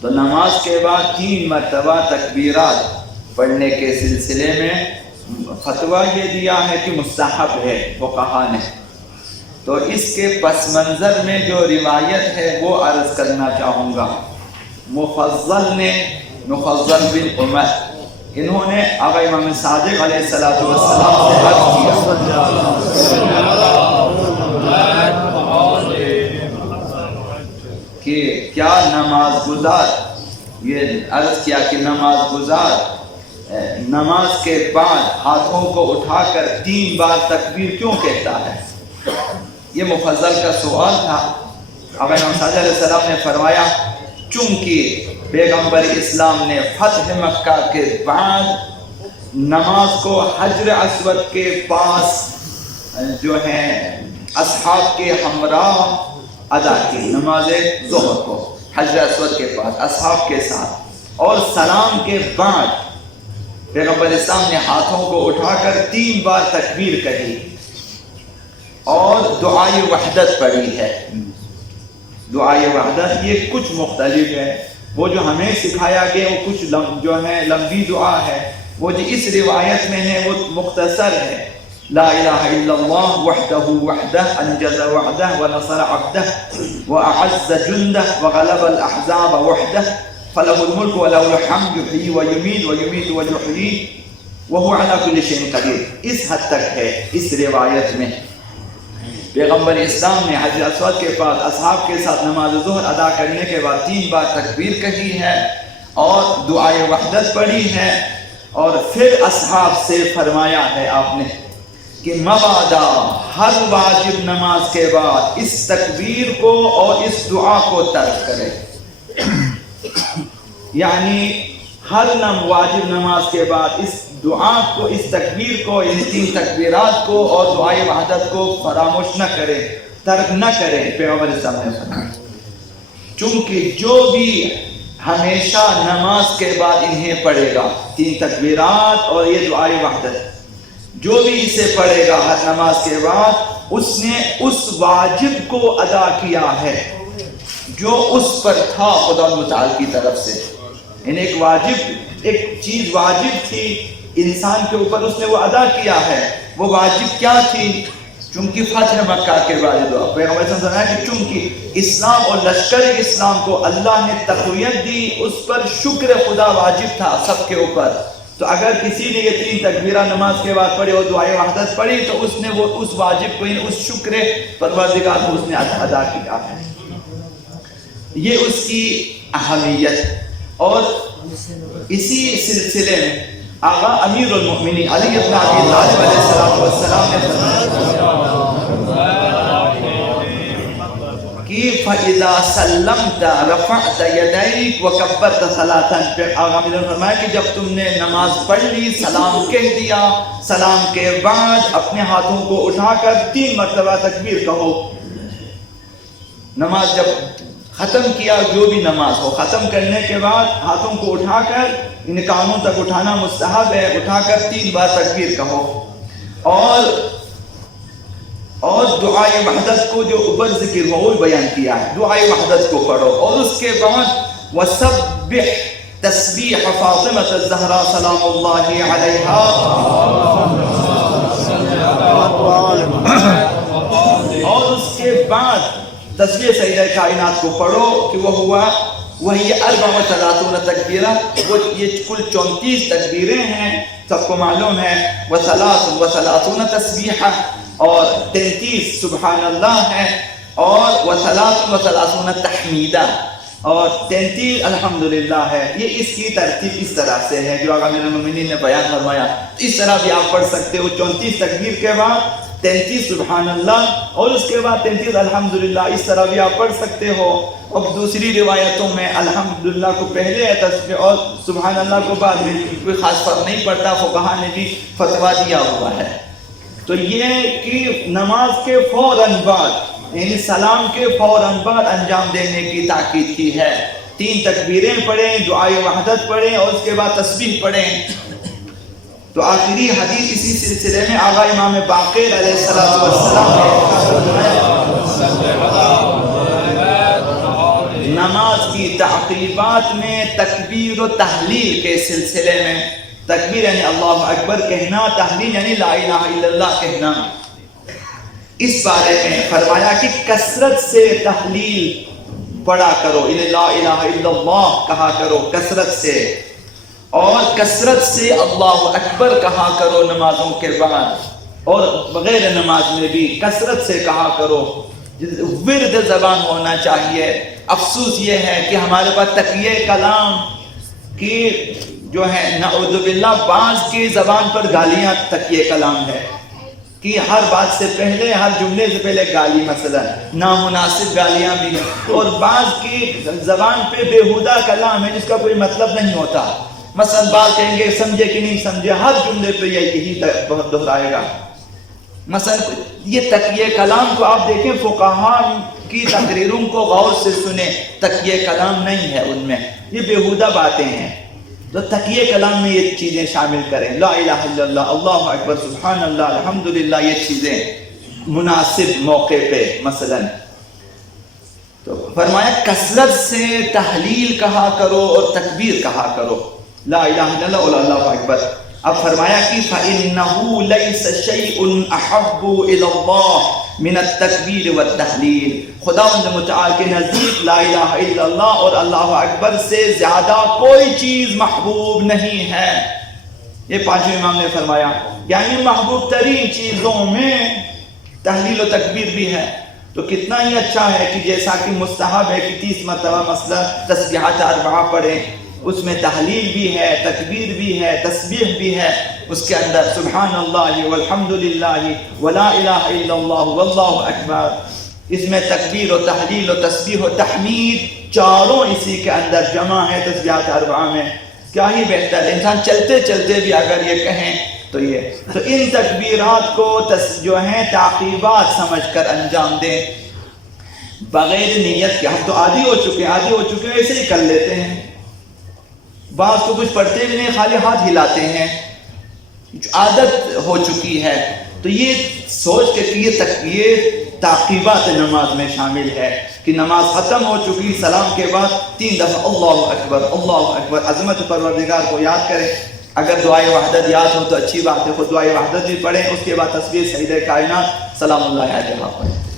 تو نماز کے بعد 3 مرتبہ تکبیرات پڑھنے کے سلسلے میں فتویٰ یہ دیا ہے کہ مستحب ہے فقہا نے. تو اس کے پس منظر میں جو روایت ہے وہ عرض کرنا چاہوں گا. مفضل بن عمر انہوں نے آقا امام صادق علیہ السلام سے عرض کیا کہ کیا نماز گزار، یہ عرض کیا کہ نماز گزار نماز کے بعد ہاتھوں کو اٹھا کر 3 بار تکبیر کیوں کہتا ہے؟ یہ مفضل کا سوال تھا. آقا امام صادق علیہ السلام نے فرمایا چونکہ پیغمبر اسلام نے فتح مکہ کے بعد نماز کو حجر اسود کے پاس جو ہے اصحاب کے ہمراہ ادا کی، نماز ظہر کو حجر اسود کے پاس اصحاب کے ساتھ، اور سلام کے بعد پیغمبر اسلام نے ہاتھوں کو اٹھا کر 3 بار تکبیر کہی اور دعائے وحدت پڑھی ہے. دعائے وحدت یہ کچھ مختلف ہے، وہ جو ہمیں سکھایا گیا وہ کچھ جو ہے لمبی دعا ہے، وہ جو اس روایت میں ہے وہ مختصر ہے. لا الہ الا اللہ وحدہ وحدہ انجز وعدہ ونصر عبدہ واعز جندہ وغلب الاحزاب وحدہ فلہ الملک ولہ الحمد یحیی ویمیت ویمیت ویحیی وہو علی کل شیء قدیر. اس حد تک ہے اس روایت میں. پیغمبر اسلام نے حجر اسود کے پاس اصحاب کے ساتھ نماز ظہر ادا کرنے کے بعد 3 بار تکبیر کہی ہے اور دعائے وحدت پڑھی ہے، اور پھر اصحاب سے فرمایا ہے آپ نے کہ مبادا ہر واجب نماز کے بعد اس تکبیر کو اور اس دعا کو ترک کرے. یعنی ہر واجب نماز کے بعد اس دعا کو، اس تکبیر کو، ان 3 تکبیرات کو اور دعائے وحدت کو فراموش نہ کرے، ترک نہ کرے. پیغمبر اسلام نے فرمایا چونکہ جو بھی ہمیشہ نماز کے بعد انہیں پڑھے گا 3 تکبیرات اور یہ دعائے وحدت، جو بھی اسے پڑھے گا ہر نماز کے بعد اس نے اس واجب کو ادا کیا ہے جو اس پر تھا خدا متعال کی طرف سے. یعنی ایک چیز واجب تھی انسان کے اوپر، اس نے وہ ادا کیا ہے. وہ واجب کیا تھی؟ چونکہ فتح مکہ کے بعد دعا پیغمبر صلی اللہ علیہ وسلم کہ چونکہ اسلام اور لشکر اسلام کو اللہ نے تقویت دی، اس پر شکر خدا واجب تھا سب کے اوپر. تو اگر کسی نے یہ 3 تکبیرہ نماز کے بعد پڑھی اور دعائے وحدت پڑھی تو اس نے وہ اس واجب کو، اس شکر پروردگار کو اس نے ادا کیا ہے. یہ اس کی اہمیت. اور اسی سلسلے میں آقا امیر المؤمنین علی بن ابی طالب علیہ السلام نے فرمایا کہ فَإِذَا سَلَّمْتَ رَفَعْتَ يَدَيْكَ وَكَبَّرْتَ صَلَاةً. آقا امیر نے فرمایا کہ جب تم نے نماز پڑھ لی، سلام کہہ دیا، سلام کے بعد اپنے ہاتھوں کو اٹھا کر 3 مرتبہ تکبیر کہو. نماز جب ختم کیا، جو بھی نماز ہو، ختم کرنے کے بعد ہاتھوں کو اٹھا کر، ان کانوں تک اٹھانا مستحب ہے، اٹھا کر 3 بار تکبیر کہو. اور دعائے وحدت کو جو اوپر ذکر ہوا وہ بیان کیا ہے، دعائے وحدت کو پڑھو. اور اس کے بعد وَسَبِّحْ تسبیح فاطمہ الزہرا سلام اللہ علیہا، اور اس کے بعد تسبیح سیدہ کائنات کو پڑھو کہ وہ ہوا وہی 34 تکبیرہ، وہ یہ کل 34 تکبیریں ہیں، سب کو معلوم ہے. و33 تسبیحہ، اور 33 سبحان اللہ ہے، اور و33 تحمیدہ، اور 33 الحمدللہ ہے. یہ اس کی ترتیب اس طرح سے ہے جو آقا امیر المومنین نے بیان فرمایا. اس طرح بھی آپ پڑھ سکتے ہو. 34 تکبیر کے بعد 33 سبحان اللہ اور اس کے بعد 33 الحمدللہ، اس طرح بھی آپ پڑھ سکتے ہو. اب دوسری روایتوں میں الحمدللہ کو پہلے ہے تسبیح اور سبحان اللہ کو بعد میں، کوئی خاص فرق نہیں پڑتا. فقہا نے بھی فتویٰ دیا ہوا ہے. تو یہ کہ نماز کے فوراً بعد، یعنی سلام کے فوراً بعد انجام دینے کی تاکید کی ہے. 3 تکبیریں پڑھیں، دعائے وحدت پڑھیں اور اس کے بعد تسبیح پڑھیں. تو آخری حدیث اسی سلسلے میں آقا امام باقر علیہ السلام نماز کی تعقیبات میں تکبیر و تحلیل کے سلسلے میں، تکبیر یعنی اللہ اکبر کہنا، تحلیل یعنی لا الہ الا اللہ کہنا، اس بارے میں فرمایا کہ کثرت سے تحلیل پڑھا کرو، لا الہ الا اللہ کہا کرو کثرت سے، اور کثرت سے اللہ اکبر کہا کرو نمازوں کے بعد، اور بغیر نماز میں بھی کثرت سے کہا کرو، ورد زبان ہونا چاہیے۔ افسوس یہ ہے کہ ہمارے پاس تقیہ کلام کی جو ہے نعوذ باللہ بعض کی زبان پر گالیاں تقیہ کلام ہے کہ ہر بات سے پہلے، ہر جملے سے پہلے گالی، مثلا نامناسب گالیاں بھی ہیں، اور بعض کی زبان پہ بیہودہ کلام ہے جس کا کوئی مطلب نہیں ہوتا، مثلا بات کہیں گے سمجھے کہ نہیں سمجھے، ہر جملے پہ یہی دہرائے گا۔ مثلا یہ تقیہ کلام کو آپ دیکھیں، فقہاء کی تقریروں کو غور سے سنیں، تقیہ کلام نہیں ہے ان میں، یہ بیہودہ باتیں ہیں۔ تو تقیہ کلام میں یہ چیزیں شامل کریں، لا الہ الا اللہ، اللہ اکبر، سبحان اللہ، الحمدللہ، یہ چیزیں مناسب موقع پہ مثلا۔ تو فرمایا کثرت سے تحلیل کہا کرو اور تکبیر کہا کرو، لا الہ الا اللہ اور اللہ اکبر۔ اب فرمایا کہ فَإِنَّهُ لَيْسَ شَيْءٌ أَحَبُّ إِلَى اللَّهِ مِنَ التَّكْبِيرِ وَالتَّحْلِيلِ، خداوند متعال کے نزدیک لا الہ الا اللہ اور اللہ اکبر سے زیادہ کوئی چیز محبوب نہیں ہے۔ یہ پانچویں امام نے فرمایا، یعنی محبوب ترین چیزوں میں تحلیل و تکبیر بھی ہے، تو کتنا ہی اچھا ہے کہ جیسا کہ مستحب ہے کہ 30 مرتبہ مثلا تسبیحات اربعہ پڑھیں، اس میں تحلیل بھی ہے، تکبیر بھی ہے، تسبیح بھی ہے، اس کے اندر سبحان اللہ والحمدللہ ولا الہ الا اللہ واللہ اکبر، اس میں تکبیر و تحلیل و تسبیح و تحمید چاروں اسی کے اندر جمع ہے تسبیحات اربعہ میں۔ کیا ہی بہتر ہے، انسان چلتے چلتے بھی اگر یہ کہیں تو ان تکبیرات کو جو ہیں تعقیبات سمجھ کر انجام دیں، بغیر نیت کے۔ ہم تو عادی ہو چکے ہیں، ایسے ہی کر لیتے ہیں، بعض تو کچھ پڑھتے بھی نہیں، خالی ہاتھ ہلاتے ہیں، عادت ہو چکی ہے۔ تو یہ سوچ کے کہ یہ تعقیبات نماز میں شامل ہے کہ نماز ختم ہو چکی، سلام کے بعد 3 دفعہ اللہ اکبر، اللہ اکبر، عظمت پروردگار کو یاد کریں۔ اگر دعائے وحدت یاد ہو تو اچھی بات ہے، خود دعائے وحدت بھی پڑھیں، اس کے بعد تسبیح سیدہ کائنات سلام اللہ علیہ پڑھیں۔